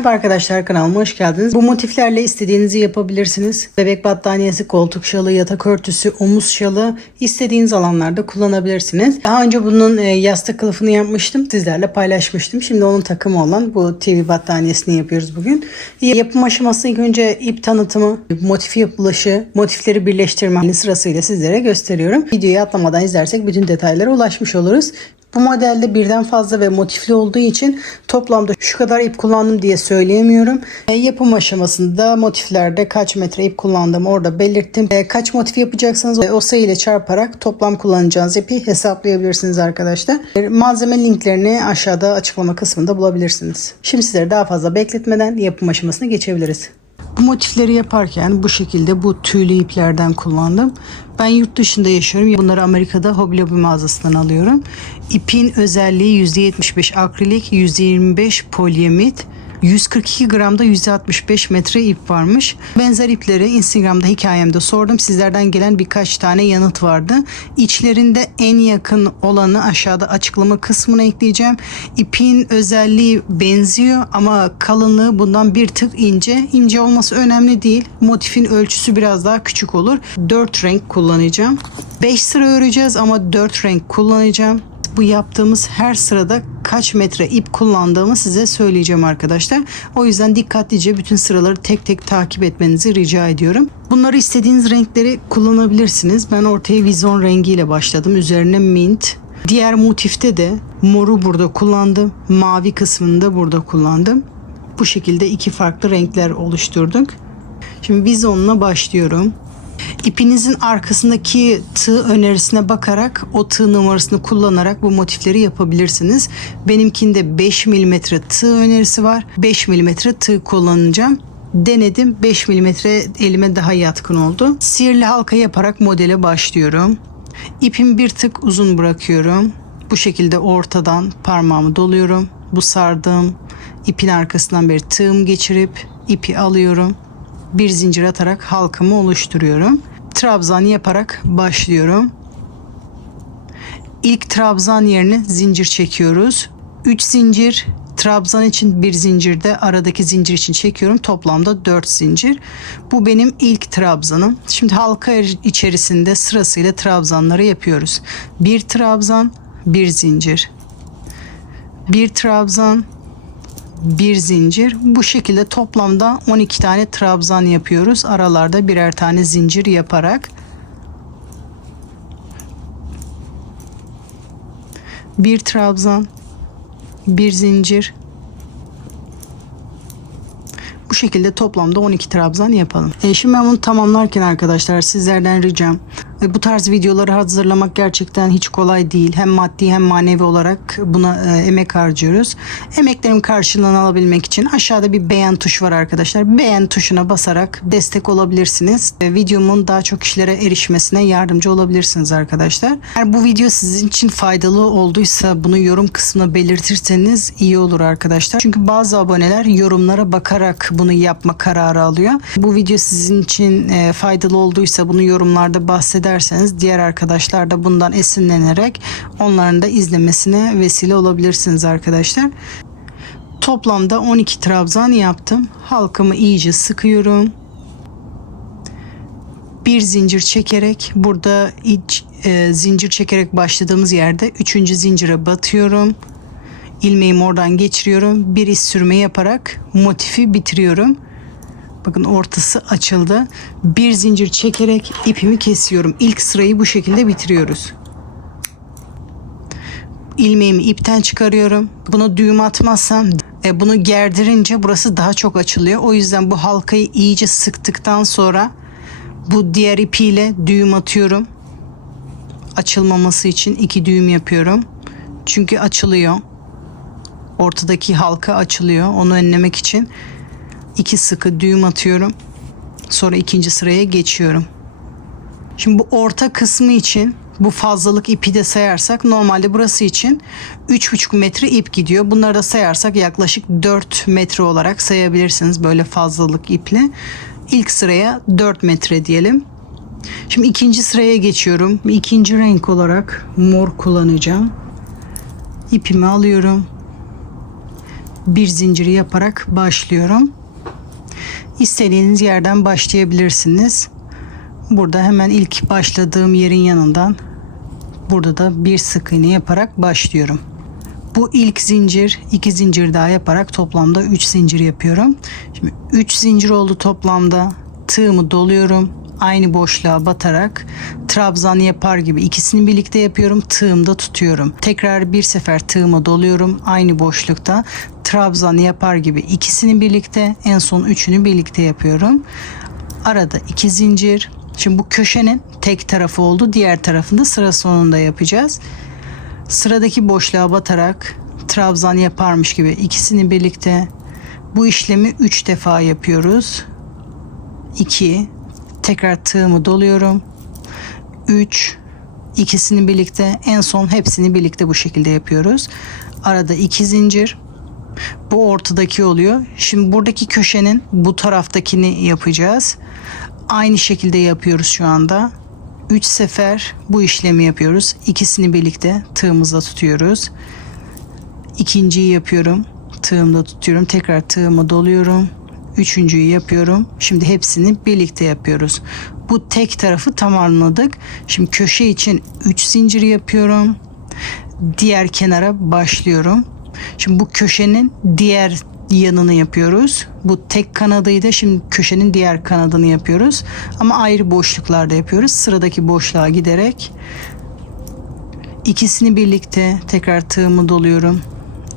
Merhaba arkadaşlar, kanalıma hoş geldiniz. Bu motiflerle istediğinizi yapabilirsiniz. Bebek battaniyesi, koltuk şalı, yatak örtüsü, omuz şalı istediğiniz alanlarda kullanabilirsiniz. Daha önce bunun yastık kılıfını yapmıştım. Sizlerle paylaşmıştım. Şimdi onun takımı olan bu TV battaniyesini yapıyoruz bugün. Yapım aşaması ilk önce ip tanıtımı, motif yapılışı, motifleri birleştirme sırasıyla sizlere gösteriyorum. Videoyu atlamadan izlersek bütün detaylara ulaşmış oluruz. Bu modelde birden fazla ve motifli olduğu için toplamda şu kadar ip kullandım diye söyleyemiyorum. Yapım aşamasında motiflerde kaç metre ip kullandığımı orada belirttim. Kaç motif yapacaksanız o sayı ile çarparak toplam kullanacağınız ipi hesaplayabilirsiniz arkadaşlar. Malzeme linklerini aşağıda açıklama kısmında bulabilirsiniz. Şimdi sizleri daha fazla bekletmeden yapım aşamasına geçebiliriz. Bu motifleri yaparken bu şekilde bu tüylü iplerden kullandım. Ben yurt dışında yaşıyorum. Bunları Amerika'da Hobby Lobby mağazasından alıyorum. İpin özelliği %75 akrilik, %25 polyamit. 142 gramda 165 metre ip varmış. Benzer ipleri Instagram'da hikayemde sordum. Sizlerden gelen birkaç tane yanıt vardı. İçlerinde en yakın olanı aşağıda açıklama kısmına ekleyeceğim. İpin özelliği benziyor ama kalınlığı bundan bir tık ince. İnce olması önemli değil. Motifin ölçüsü biraz daha küçük olur. 4 renk kullanacağım. 5 sıra öreceğiz ama 4 renk kullanacağım. Bu yaptığımız her sırada kaç metre ip kullandığımı size söyleyeceğim arkadaşlar. O yüzden dikkatlice bütün sıraları tek tek takip etmenizi rica ediyorum. Bunları istediğiniz renkleri kullanabilirsiniz. Ben ortaya vizon rengiyle başladım. Üzerine mint. Diğer motifte de moru burada kullandım. Mavi kısmını da burada kullandım. Bu şekilde iki farklı renkler oluşturduk. Şimdi vizonla başlıyorum. İpinizin arkasındaki tığ önerisine bakarak o tığ numarasını kullanarak bu motifleri yapabilirsiniz. Benimkinde 5 mm tığ önerisi var. 5 mm tığ kullanacağım. Denedim. 5 mm elime daha yatkın oldu. Sihirli halka yaparak modele başlıyorum. İpimi bir tık uzun bırakıyorum. Bu şekilde ortadan parmağımı doluyorum. Bu sardığım ipin arkasından beri tığım geçirip ipi alıyorum. Bir zincir atarak halkamı oluşturuyorum. Trabzan yaparak başlıyorum. İlk trabzan yerine zincir çekiyoruz. 3 zincir, trabzan için bir zincir de aradaki zincir için çekiyorum. Toplamda 4 zincir. Bu benim ilk trabzanım. Şimdi halka içerisinde sırasıyla trabzanları yapıyoruz. Bir trabzan, bir zincir. Bir trabzan, bir zincir. Bu şekilde toplamda 12 tane trabzan yapıyoruz. Aralarda birer tane zincir yaparak. Bir trabzan, bir zincir. Bu şekilde toplamda 12 trabzan yapalım. Şimdi ben bunu tamamlarken arkadaşlar sizlerden ricam, bu tarz videoları hazırlamak gerçekten hiç kolay değil. Hem maddi hem manevi olarak buna emek harcıyoruz. Emeklerin karşılığını alabilmek için aşağıda bir beğen tuşu var arkadaşlar. Beğen tuşuna basarak destek olabilirsiniz. Videomun daha çok kişilere erişmesine yardımcı olabilirsiniz arkadaşlar. Eğer bu video sizin için faydalı olduysa bunu yorum kısmına belirtirseniz iyi olur arkadaşlar. Çünkü bazı aboneler yorumlara bakarak bunu yapma kararı alıyor. Bu video sizin için faydalı olduysa bunu yorumlarda bahsederseniz diğer arkadaşlar da bundan esinlenerek onların da izlemesine vesile olabilirsiniz arkadaşlar. Toplamda 12 trabzan yaptım. Halkamı iyice sıkıyorum. Bir zincir çekerek burada zincir çekerek başladığımız yerde 3. zincire batıyorum. İlmeğimi oradan geçiriyorum. Bir iz sürme yaparak motifi bitiriyorum. Bakın ortası açıldı. Bir zincir çekerek ipimi kesiyorum. İlk sırayı bu şekilde bitiriyoruz. İlmeğimi ipten çıkarıyorum. Buna düğüm atmazsam bunu gerdirince burası daha çok açılıyor. O yüzden bu halkayı iyice sıktıktan sonra bu diğer ipiyle düğüm atıyorum. Açılmaması için 2 düğüm yapıyorum. Çünkü açılıyor. Ortadaki halka açılıyor. Onu önlemek için 2 sıkı düğüm atıyorum. Sonra ikinci sıraya geçiyorum. Şimdi bu orta kısmı için bu fazlalık ipi de sayarsak normalde burası için 3,5 metre ip gidiyor. Bunları da sayarsak yaklaşık 4 metre olarak sayabilirsiniz böyle fazlalık iple. İlk sıraya 4 metre diyelim. Şimdi ikinci sıraya geçiyorum. İkinci renk olarak mor kullanacağım. İpimi alıyorum. bir zinciri yaparak başlıyorum. İstediğiniz yerden başlayabilirsiniz. Burada hemen ilk başladığım yerin yanından burada da bir sık iğne yaparak başlıyorum. Bu ilk zincir, 2 zincir daha yaparak toplamda 3 zincir yapıyorum. Şimdi 3 zincir oldu toplamda. Tığımı doluyorum. Aynı boşluğa batarak trabzan yapar gibi ikisini birlikte yapıyorum. Tığımda tutuyorum. Tekrar bir sefer tığıma doluyorum. Aynı boşlukta trabzan yapar gibi ikisini birlikte, en son üçünü birlikte yapıyorum. Arada 2 zincir. Şimdi bu köşenin tek tarafı oldu. Diğer tarafında sıra sonunda yapacağız. Sıradaki boşluğa batarak trabzan yaparmış gibi ikisini birlikte bu işlemi 3 defa yapıyoruz. 2, tekrar tığımı doluyorum. 3, ikisini birlikte, en son hepsini birlikte bu şekilde yapıyoruz. Arada 2 zincir. Bu ortadaki oluyor. Şimdi buradaki köşenin bu taraftakini yapacağız. Aynı şekilde yapıyoruz şu anda. 3 sefer bu işlemi yapıyoruz. İkisini birlikte tığımızla tutuyoruz. İkinciyi yapıyorum. Tığımda tutuyorum. Tekrar tığımı doluyorum. Üçüncüyü yapıyorum. Şimdi hepsini birlikte yapıyoruz. Bu tek tarafı tamamladık. Şimdi köşe için 3 zincir yapıyorum. Diğer kenara başlıyorum. Şimdi bu köşenin diğer yanını yapıyoruz. Bu tek kanadıydı. Şimdi köşenin diğer kanadını yapıyoruz. Ama ayrı boşluklarda yapıyoruz. Sıradaki boşluğa giderek ikisini birlikte tekrar tığımı doluyorum.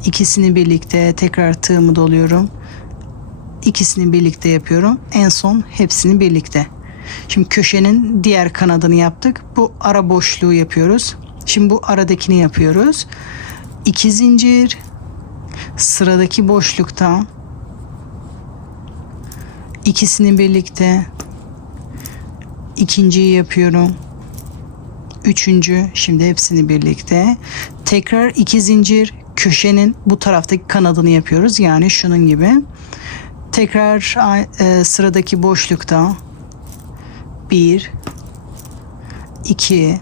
İkisini birlikte tekrar tığımı doluyorum. İkisini birlikte yapıyorum. En son hepsini birlikte. Şimdi köşenin diğer kanadını yaptık. Bu ara boşluğu yapıyoruz. Şimdi bu aradakini yapıyoruz. 2 zincir. Sıradaki boşlukta ikisini birlikte, ikinciyi yapıyorum. Üçüncü, şimdi hepsini birlikte. Tekrar 2 zincir, köşenin bu taraftaki kanadını yapıyoruz. Yani şunun gibi. Tekrar sıradaki boşlukta 1, 2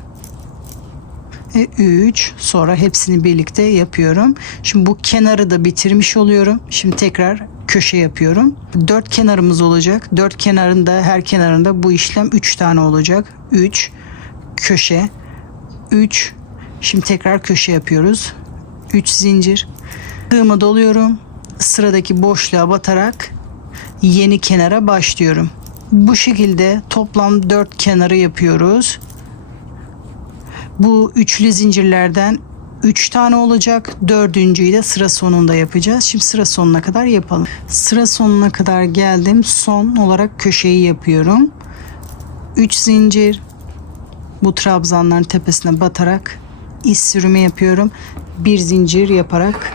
ve 3, sonra hepsini birlikte yapıyorum. Şimdi bu kenarı da bitirmiş oluyorum. Şimdi tekrar köşe yapıyorum. 4 kenarımız olacak. 4 kenarında, her kenarında bu işlem 3 tane olacak. 3 köşe, 3, şimdi tekrar köşe yapıyoruz. 3 zincir. Tığımı doluyorum. Sıradaki boşluğa batarak yeni kenara başlıyorum. Bu şekilde toplam 4 kenarı yapıyoruz. Bu üçlü zincirlerden 3 tane olacak. Dördüncüyü de sıra sonunda yapacağız. Şimdi sıra sonuna kadar yapalım. Sıra sonuna kadar geldim. Son olarak köşeyi yapıyorum. 3 zincir. Bu trabzanların tepesine batarak iz sürümü yapıyorum. 1 zincir yaparak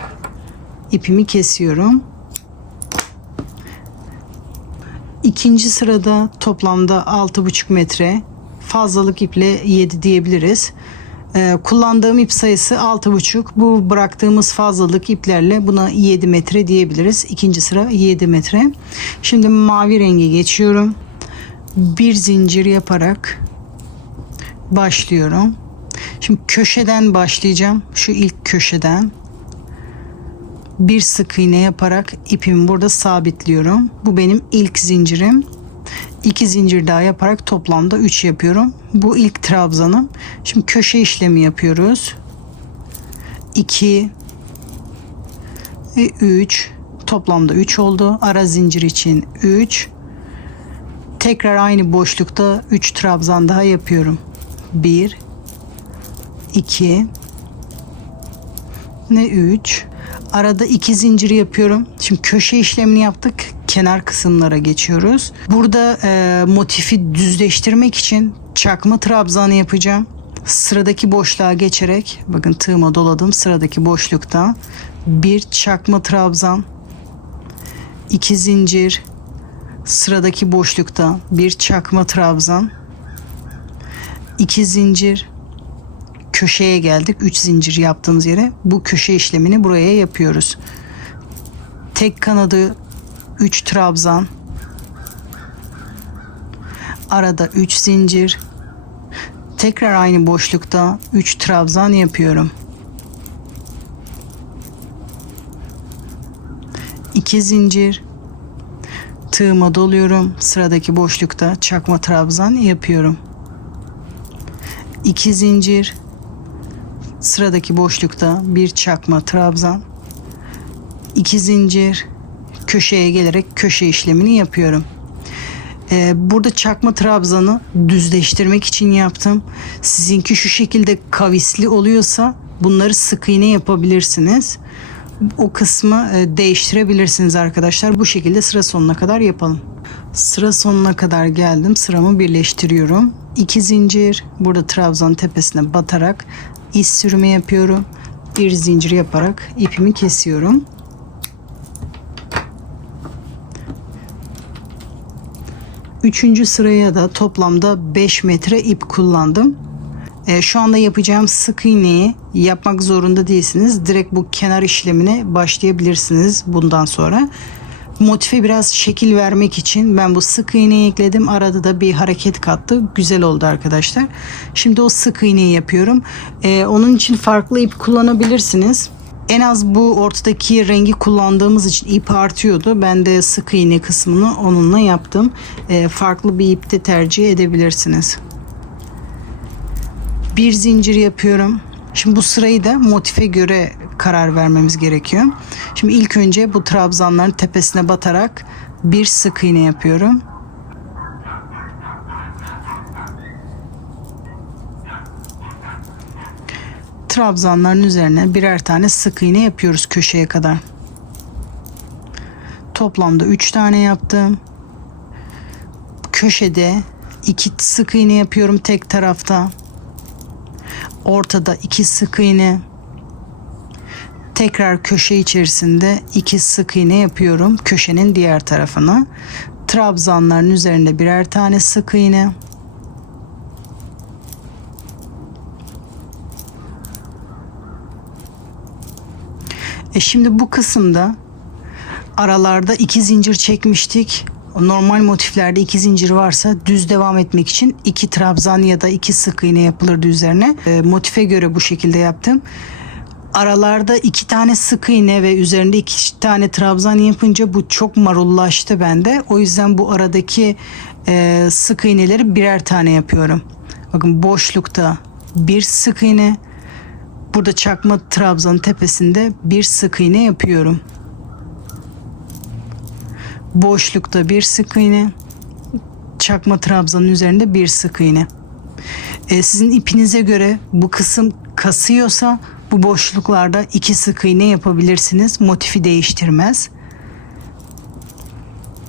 ipimi kesiyorum. İkinci sırada toplamda 6,5 metre. Fazlalık iple 7 diyebiliriz. Kullandığım ip sayısı 6,5. Bu bıraktığımız fazlalık iplerle buna 7 metre diyebiliriz. İkinci sıra 7 metre. Şimdi mavi rengi geçiyorum. 1 zincir yaparak başlıyorum. Şimdi köşeden başlayacağım. Şu ilk köşeden. Bir sık iğne yaparak ipimi burada sabitliyorum. Bu benim ilk zincirim. 2 zincir daha yaparak toplamda 3 yapıyorum. Bu ilk trabzanım. Şimdi köşe işlemi yapıyoruz. 2 ve 3. Toplamda 3 oldu. Ara zincir için 3. Tekrar aynı boşlukta 3 trabzan daha yapıyorum. 1 2 ve 3. Arada 2 zinciri yapıyorum. Şimdi köşe işlemini yaptık. Kenar kısımlara geçiyoruz. Burada motifi düzleştirmek için çakma trabzanı yapacağım. Sıradaki boşluğa geçerek, bakın tığıma doladım. Sıradaki boşlukta bir çakma trabzan, 2 zincir. Sıradaki boşlukta bir çakma trabzan, 2 zincir. Köşeye geldik. 3 zincir yaptığımız yere bu köşe işlemini buraya yapıyoruz. Tek kanadı 3 trabzan, arada 3 zincir, tekrar aynı boşlukta 3 trabzan yapıyorum. 2 zincir, tığıma doluyorum. Sıradaki boşlukta çakma trabzan yapıyorum. 2 zincir, sıradaki boşlukta bir çakma trabzan, 2 zincir, köşeye gelerek köşe işlemini yapıyorum. Burada çakma trabzanı düzleştirmek için yaptım. Sizinki şu şekilde kavisli oluyorsa bunları sık iğne yapabilirsiniz. O kısmı değiştirebilirsiniz arkadaşlar. Bu şekilde sıra sonuna kadar yapalım. Sıra sonuna kadar geldim. Sıramı birleştiriyorum. 2 zincir. Burada trabzanın tepesine batarak iz sürümü yapıyorum. Bir zincir yaparak ipimi kesiyorum. Üçüncü sıraya da toplamda 5 metre ip kullandım. Şu anda yapacağım sık iğneyi yapmak zorunda değilsiniz. Direkt bu kenar işlemine başlayabilirsiniz bundan sonra. Motife biraz şekil vermek için ben bu sık iğneyi ekledim. Arada da bir hareket kattı. Güzel oldu arkadaşlar. Şimdi o sık iğneyi yapıyorum. Onun için farklı ip kullanabilirsiniz. En az bu ortadaki rengi kullandığımız için ip artıyordu. Ben de sık iğne kısmını onunla yaptım. Farklı bir ip de tercih edebilirsiniz. Bir zincir yapıyorum. Şimdi bu sırayı da motife göre karar vermemiz gerekiyor. Şimdi ilk önce bu trabzanların tepesine batarak bir sık iğne yapıyorum. Trabzanların üzerine birer tane sık iğne yapıyoruz köşeye kadar. Toplamda 3 tane yaptım. Köşede 2 sık iğne yapıyorum tek tarafta. Ortada 2 sık iğne. Tekrar köşe içerisinde 2 sık iğne yapıyorum köşenin diğer tarafına. Trabzanların üzerinde birer tane sık iğne. Şimdi bu kısımda aralarda 2 zincir çekmiştik. Normal motiflerde 2 zincir varsa düz devam etmek için 2 trabzan ya da 2 sık iğne yapılırdı üzerine. Motife göre bu şekilde yaptım. Aralarda 2 tane sık iğne ve üzerinde 2 tane trabzan yapınca bu çok marullaştı bende. O yüzden bu aradaki sık iğneleri birer tane yapıyorum. Bakın boşlukta bir sık iğne. Burada çakma trabzanın tepesinde bir sık iğne yapıyorum. Boşlukta bir sık iğne. Çakma trabzanın üzerinde bir sık iğne. Sizin ipinize göre bu kısım kasıyorsa bu boşluklarda 2 sık iğne yapabilirsiniz. Motifi değiştirmez.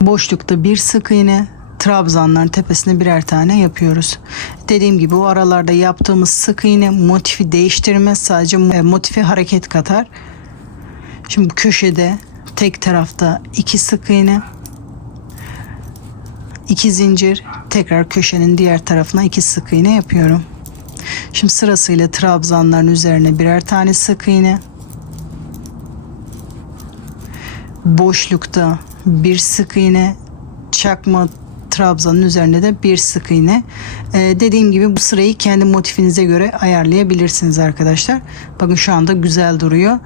Boşlukta bir sık iğne. Trabzanların tepesine birer tane yapıyoruz. Dediğim gibi o aralarda yaptığımız sık iğne motifi değiştirmez. Sadece motife hareket katar. Şimdi bu köşede tek tarafta 2 sık iğne. 2 zincir. Tekrar köşenin diğer tarafına 2 sık iğne yapıyorum. Şimdi sırasıyla trabzanların üzerine birer tane sık iğne. Boşlukta bir sık iğne. Çakma trabzanın üzerine de bir sık iğne. Dediğim gibi bu sırayı kendi motifinize göre ayarlayabilirsiniz arkadaşlar. Bakın şu anda güzel duruyor.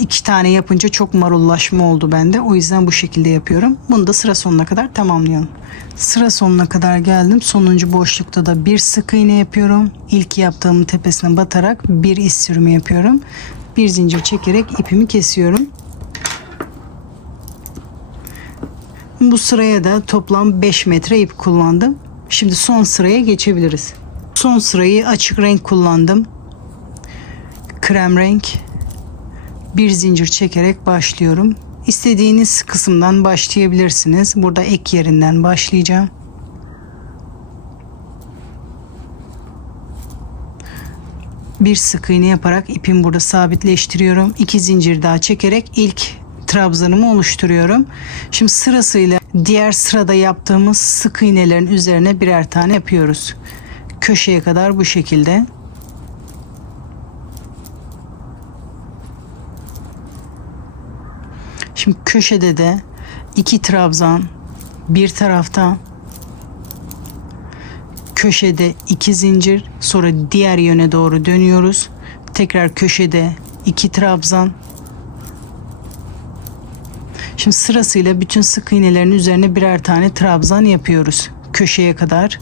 2 tane yapınca çok marullaşma oldu bende. O yüzden bu şekilde yapıyorum. Bunu da sıra sonuna kadar tamamlıyorum. Sıra sonuna kadar geldim. Sonuncu boşlukta da bir sık iğne yapıyorum. İlk yaptığımın tepesine batarak bir iz sürümü yapıyorum. Bir zincir çekerek ipimi kesiyorum. Bu sıraya da toplam 5 metre ip kullandım. Şimdi son sıraya geçebiliriz. Son sırayı açık renk kullandım. Krem renk. Bir zincir çekerek başlıyorum. İstediğiniz kısımdan başlayabilirsiniz. Burada ek yerinden başlayacağım. Bir sık iğne yaparak ipimi burada sabitleştiriyorum. 2 zincir daha çekerek ilk trabzanımı oluşturuyorum. Şimdi sırasıyla diğer sırada yaptığımız sık iğnelerin üzerine birer tane yapıyoruz. Köşeye kadar bu şekilde. Şimdi köşede de 2 trabzan bir tarafta, köşede 2 zincir, sonra diğer yöne doğru dönüyoruz. Tekrar köşede 2 trabzan. Şimdi sırasıyla bütün sık iğnelerin üzerine birer tane trabzan yapıyoruz. Köşeye kadar.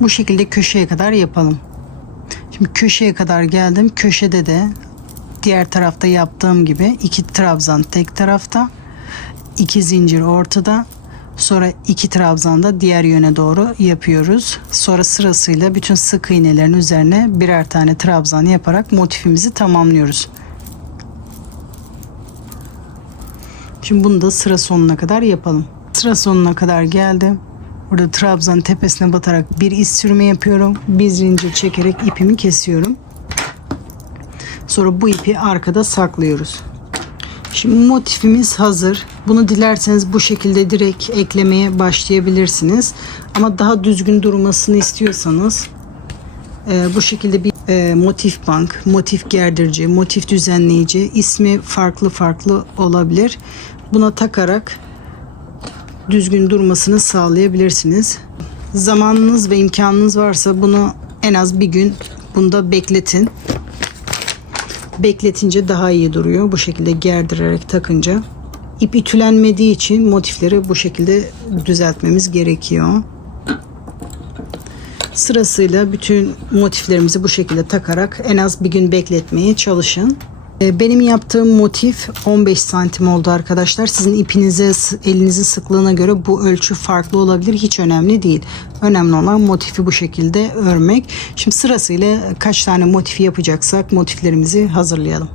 Bu şekilde köşeye kadar yapalım. Şimdi köşeye kadar geldim. Köşede de diğer tarafta yaptığım gibi 2 trabzan tek tarafta, 2 zincir ortada, sonra 2 trabzan da diğer yöne doğru yapıyoruz. Sonra sırasıyla bütün sık iğnelerin üzerine birer tane trabzan yaparak motifimizi tamamlıyoruz. Şimdi bunu da sıra sonuna kadar yapalım. Sıra sonuna kadar geldim. Burada trabzanın tepesine batarak bir iz sürme yapıyorum. Bir zincir çekerek ipimi kesiyorum. Sonra bu ipi arkada saklıyoruz. Şimdi motifimiz hazır. Bunu dilerseniz bu şekilde direkt eklemeye başlayabilirsiniz. Ama daha düzgün durmasını istiyorsanız bu şekilde bir motif bank, motif gerdirici, motif düzenleyici, ismi farklı olabilir. Buna takarak düzgün durmasını sağlayabilirsiniz. Zamanınız ve imkanınız varsa bunu en az bir gün bunda bekletin. Bekletince daha iyi duruyor. Bu şekilde gerdirerek takınca. İp ütülenmediği için motifleri bu şekilde düzeltmemiz gerekiyor. Sırasıyla bütün motiflerimizi bu şekilde takarak en az bir gün bekletmeye çalışın. Benim yaptığım motif 15 santim oldu arkadaşlar. Sizin ipinize, elinizin sıklığına göre bu ölçü farklı olabilir. Hiç önemli değil. Önemli olan motifi bu şekilde örmek. Şimdi sırasıyla kaç tane motifi yapacaksak motiflerimizi hazırlayalım.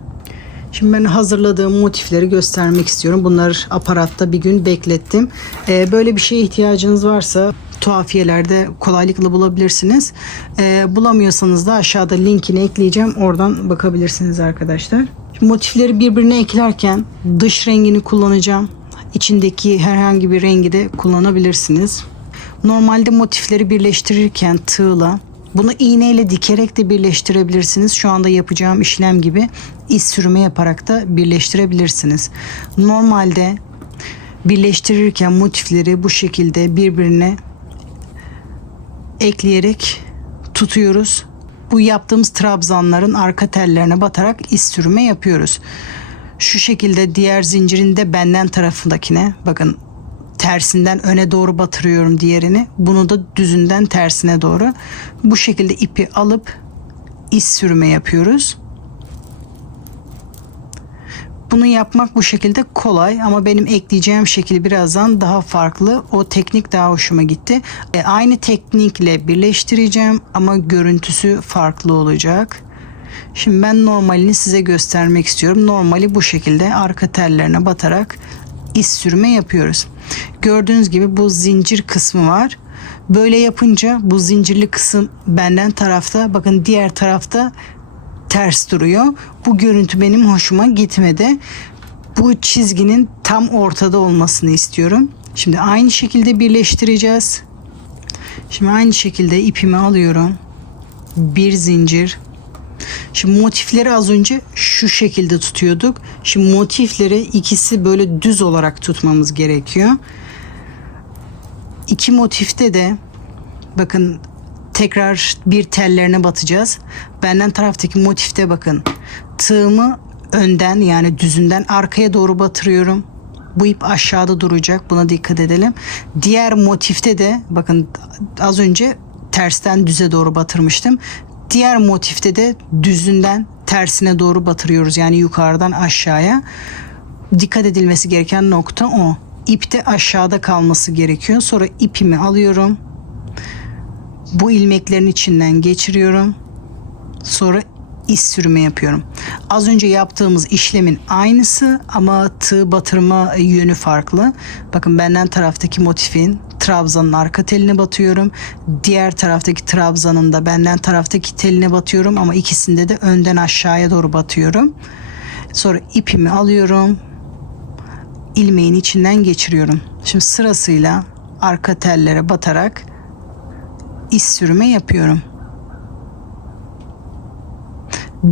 Şimdi ben hazırladığım motifleri göstermek istiyorum. Bunları aparatta bir gün beklettim. Böyle bir şeye ihtiyacınız varsa tuhafiyelerde kolaylıkla bulabilirsiniz. Bulamıyorsanız da aşağıda linkini ekleyeceğim. Oradan bakabilirsiniz arkadaşlar. Şimdi motifleri birbirine eklerken dış rengini kullanacağım. İçindeki herhangi bir rengi de kullanabilirsiniz. Normalde motifleri birleştirirken tığla, bunu iğneyle dikerek de birleştirebilirsiniz. Şu anda yapacağım işlem gibi iz sürme yaparak da birleştirebilirsiniz. Normalde birleştirirken motifleri bu şekilde birbirine ekleyerek tutuyoruz. Bu yaptığımız trabzanların arka tellerine batarak iz sürme yapıyoruz. Şu şekilde diğer zincirin de benden tarafındakine bakın tersinden öne doğru batırıyorum diğerini. Bunu da düzünden tersine doğru. Bu şekilde ipi alıp iz sürme yapıyoruz. Bunu yapmak bu şekilde kolay ama benim ekleyeceğim şekil birazdan daha farklı. O teknik daha hoşuma gitti. Aynı teknikle birleştireceğim ama görüntüsü farklı olacak. Şimdi ben normalini size göstermek istiyorum. Normali bu şekilde arka tellerine batarak iz sürme yapıyoruz. Gördüğünüz gibi bu zincir kısmı var. Böyle yapınca bu zincirli kısım benden tarafta, bakın diğer tarafta ters duruyor. Bu görüntü benim hoşuma gitmedi. Bu çizginin tam ortada olmasını istiyorum. Şimdi aynı şekilde birleştireceğiz. Şimdi aynı şekilde ipimi alıyorum. Bir zincir. Şimdi motifleri az önce şu şekilde tutuyorduk. Şimdi motifleri ikisi böyle düz olarak tutmamız gerekiyor. İki motifte de bakın tekrar bir tellerine batacağız. Benden taraftaki motifte bakın tığımı önden yani düzünden arkaya doğru batırıyorum. Bu ip aşağıda duracak. Buna dikkat edelim. Diğer motifte de bakın az önce tersten düze doğru batırmıştım. Diğer motifte de düzünden tersine doğru batırıyoruz. Yani yukarıdan aşağıya. Dikkat edilmesi gereken nokta o. İpte aşağıda kalması gerekiyor. Sonra ipimi alıyorum. Bu ilmeklerin içinden geçiriyorum. Sonra iz sürme yapıyorum. Az önce yaptığımız işlemin aynısı ama tığ batırma yönü farklı. Bakın benden taraftaki motifin trabzanın arka teline batıyorum. Diğer taraftaki trabzanın da benden taraftaki teline batıyorum ama ikisinde de önden aşağıya doğru batıyorum. Sonra ipimi alıyorum. İlmeğin içinden geçiriyorum. Şimdi sırasıyla arka tellere batarak iz sürme yapıyorum.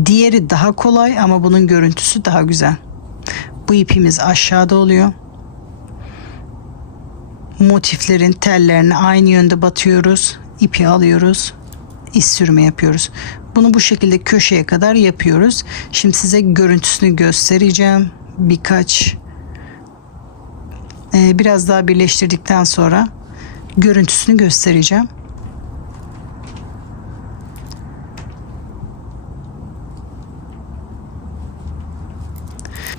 Diğeri daha kolay ama bunun görüntüsü daha güzel. Bu ipimiz aşağıda oluyor. Motiflerin tellerini aynı yönde batıyoruz. İpi alıyoruz. İz sürme yapıyoruz. Bunu bu şekilde köşeye kadar yapıyoruz. Şimdi size görüntüsünü göstereceğim. Biraz daha birleştirdikten sonra görüntüsünü göstereceğim.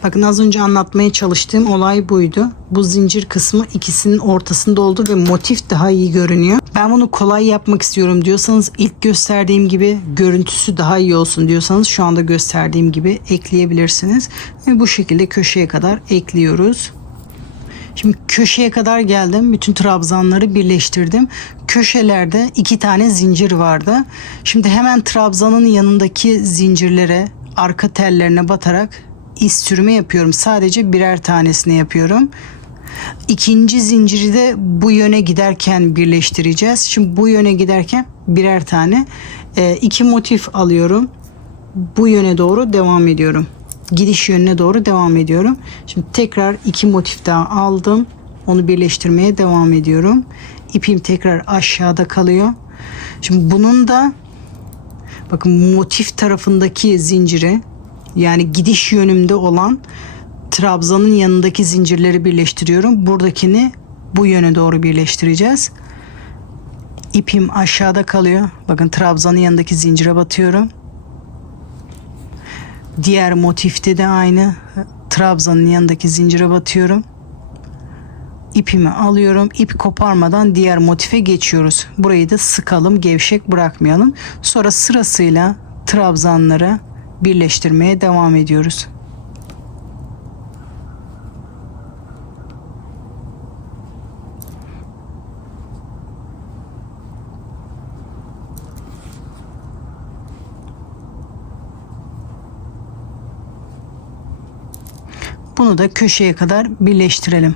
Bakın az önce anlatmaya çalıştığım olay buydu. Bu zincir kısmı ikisinin ortasında oldu ve motif daha iyi görünüyor. Ben bunu kolay yapmak istiyorum diyorsanız, ilk gösterdiğim gibi görüntüsü daha iyi olsun diyorsanız şu anda gösterdiğim gibi ekleyebilirsiniz. Ve bu şekilde köşeye kadar ekliyoruz. Şimdi köşeye kadar geldim. Bütün trabzanları birleştirdim. Köşelerde 2 tane zincir vardı. Şimdi hemen trabzanın yanındaki zincirlere, arka tellerine batarak iz sürme yapıyorum. Sadece birer tanesini yapıyorum. İkinci zinciri de bu yöne giderken birleştireceğiz. Şimdi bu yöne giderken birer tane 2 motif alıyorum. Bu yöne doğru devam ediyorum. Gidiş yönüne doğru devam ediyorum. Şimdi tekrar 2 motif daha aldım. Onu birleştirmeye devam ediyorum. İpim tekrar aşağıda kalıyor. Şimdi bunun da bakın motif tarafındaki zinciri, yani gidiş yönümde olan trabzanın yanındaki zincirleri birleştiriyorum. Buradakini bu yöne doğru birleştireceğiz. İpim aşağıda kalıyor. Bakın trabzanın yanındaki zincire batıyorum. Diğer motifte de aynı. Trabzanın yanındaki zincire batıyorum. İpimi alıyorum. İp koparmadan diğer motife geçiyoruz. Burayı da sıkalım, gevşek bırakmayalım. Sonra sırasıyla trabzanları birleştirmeye devam ediyoruz. Bunu da köşeye kadar birleştirelim.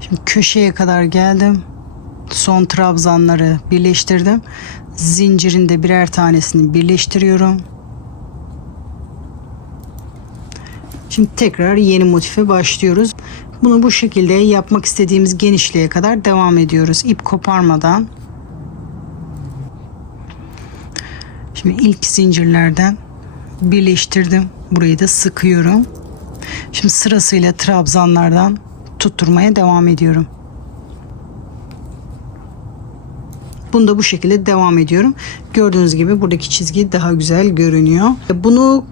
Şimdi köşeye kadar geldim. Son trabzanları birleştirdim. Zincirin de birer tanesini birleştiriyorum. Şimdi tekrar yeni motife başlıyoruz. Bunu bu şekilde yapmak istediğimiz genişliğe kadar devam ediyoruz. İp koparmadan. Şimdi ilk zincirlerden birleştirdim. Burayı da sıkıyorum. Şimdi sırasıyla trabzanlardan tutturmaya devam ediyorum. Bunu da bu şekilde devam ediyorum. Gördüğünüz gibi buradaki çizgi daha güzel görünüyor. Bunu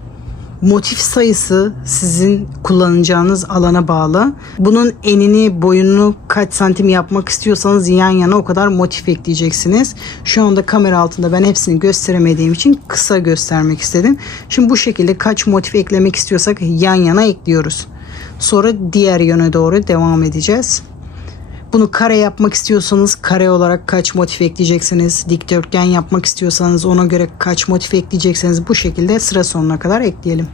motif sayısı sizin kullanacağınız alana bağlı. Bunun enini, boyunu kaç santim yapmak istiyorsanız yan yana o kadar motif ekleyeceksiniz. Şu anda kamera altında ben hepsini gösteremediğim için kısa göstermek istedim. Şimdi bu şekilde kaç motif eklemek istiyorsak yan yana ekliyoruz. Sonra diğer yöne doğru devam edeceğiz. Bunu kare yapmak istiyorsanız kare olarak kaç motif ekleyeceksiniz. Dikdörtgen yapmak istiyorsanız ona göre kaç motif ekleyeceksiniz. Bu şekilde sıra sonuna kadar ekleyelim.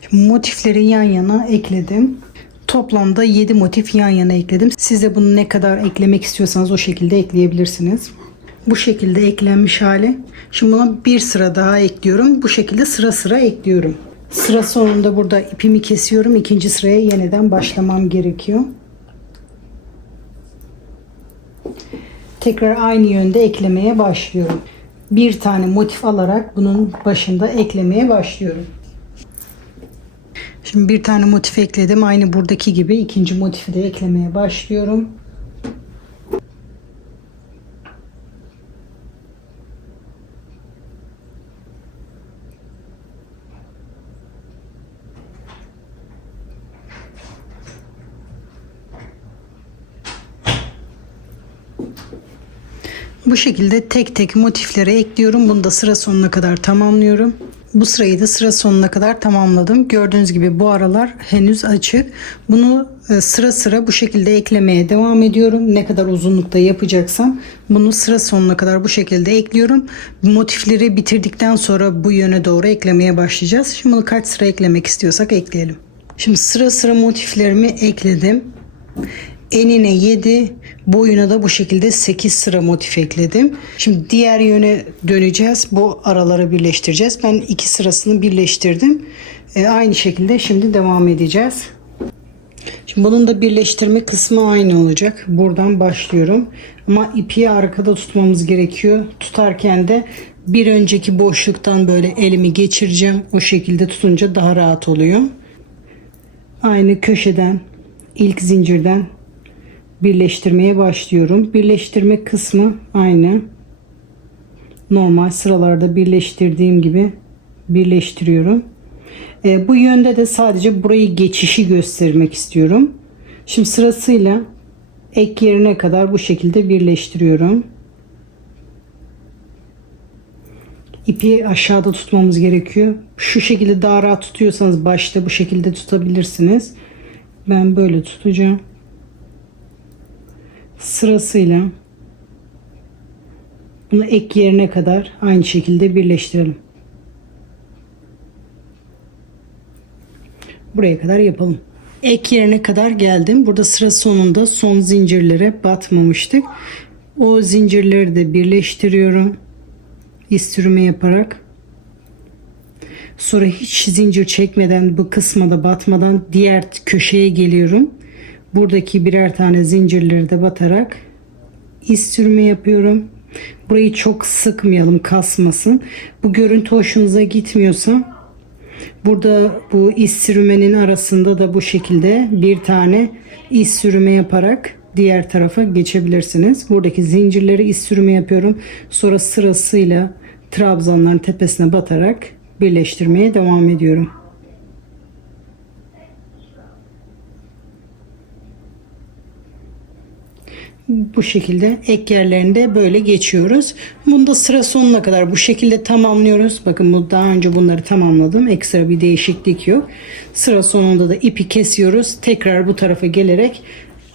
Şimdi motifleri yan yana ekledim. Toplamda 7 motif yan yana ekledim. Siz de bunu ne kadar eklemek istiyorsanız o şekilde ekleyebilirsiniz. Bu şekilde eklenmiş hali. Şimdi buna bir sıra daha ekliyorum. Bu şekilde sıra sıra ekliyorum. Sıra sonunda burada ipimi kesiyorum. İkinci sıraya yeniden başlamam gerekiyor. Tekrar aynı yönde eklemeye başlıyorum. Bir tane motif alarak bunun başında eklemeye başlıyorum. Şimdi bir tane motif ekledim. Aynı buradaki gibi ikinci motifi de eklemeye başlıyorum. Bu şekilde tek tek motiflere ekliyorum. Bunu da sıra sonuna kadar tamamlıyorum. Bu sırayı da sıra sonuna kadar tamamladım. Gördüğünüz gibi bu aralar henüz açık. Bunu sıra sıra bu şekilde eklemeye devam ediyorum. Ne kadar uzunlukta yapacaksam bunu sıra sonuna kadar bu şekilde ekliyorum. Motifleri bitirdikten sonra bu yöne doğru eklemeye başlayacağız. Şimdi bunu kaç sıra eklemek istiyorsak ekleyelim. Şimdi sıra sıra motiflerimi ekledim. Enine 7, boyuna da bu şekilde 8 sıra motif ekledim. Şimdi diğer yöne döneceğiz. Bu araları birleştireceğiz. Ben 2 sırasını birleştirdim. Aynı şekilde şimdi devam edeceğiz. Şimdi bunun da birleştirme kısmı aynı olacak. Buradan başlıyorum. Ama ipi arkada tutmamız gerekiyor. Tutarken de bir önceki boşluktan böyle elimi geçireceğim. O şekilde tutunca daha rahat oluyor. Aynı köşeden, ilk zincirden birleştirmeye başlıyorum. Birleştirme kısmı aynı. Normal sıralarda birleştirdiğim gibi birleştiriyorum. Bu yönde de sadece burayı geçişi göstermek istiyorum. Şimdi sırasıyla ek yerine kadar bu şekilde birleştiriyorum. İpi aşağıda tutmamız gerekiyor. Şu şekilde daha rahat tutuyorsanız başta bu şekilde tutabilirsiniz. Ben böyle tutacağım. Sırasıyla bunu ek yerine kadar aynı şekilde birleştirelim. Buraya kadar yapalım. Ek yerine kadar geldim. Burada sıra sonunda son zincirlere batmamıştık. O zincirleri de birleştiriyorum. İz sürümü yaparak. Sonra hiç zincir çekmeden, bu kısma da batmadan diğer köşeye geliyorum. Buradaki birer tane zincirleri de batarak iz sürümü yapıyorum. Burayı çok sıkmayalım, kasmasın. Bu görüntü hoşunuza gitmiyorsa burada bu iz sürmenin arasında da bu şekilde bir tane iz sürüme yaparak diğer tarafa geçebilirsiniz. Buradaki zincirleri iz sürüme yapıyorum. Sonra sırasıyla trabzanların tepesine batarak birleştirmeye devam ediyorum. Bu şekilde ek yerlerinde böyle geçiyoruz. Bunu da sıra sonuna kadar bu şekilde tamamlıyoruz. Bakın bu daha önce bunları tamamladım. Ekstra bir değişiklik yok. Sıra sonunda da ipi kesiyoruz. Tekrar bu tarafa gelerek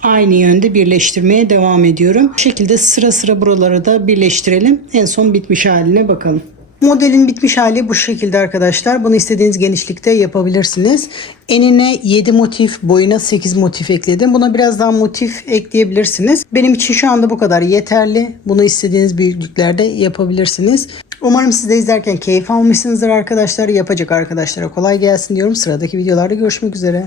aynı yönde birleştirmeye devam ediyorum. Bu şekilde sıra sıra buraları da birleştirelim. En son bitmiş haline bakalım. Modelin bitmiş hali bu şekilde arkadaşlar. Bunu istediğiniz genişlikte yapabilirsiniz. Enine 7 motif, boyuna 8 motif ekledim. Buna biraz daha motif ekleyebilirsiniz. Benim için şu anda bu kadar yeterli. Bunu istediğiniz büyüklüklerde yapabilirsiniz. Umarım siz de izlerken keyif almışsınızdır arkadaşlar. Yapacak arkadaşlara kolay gelsin diyorum. Sıradaki videolarda görüşmek üzere.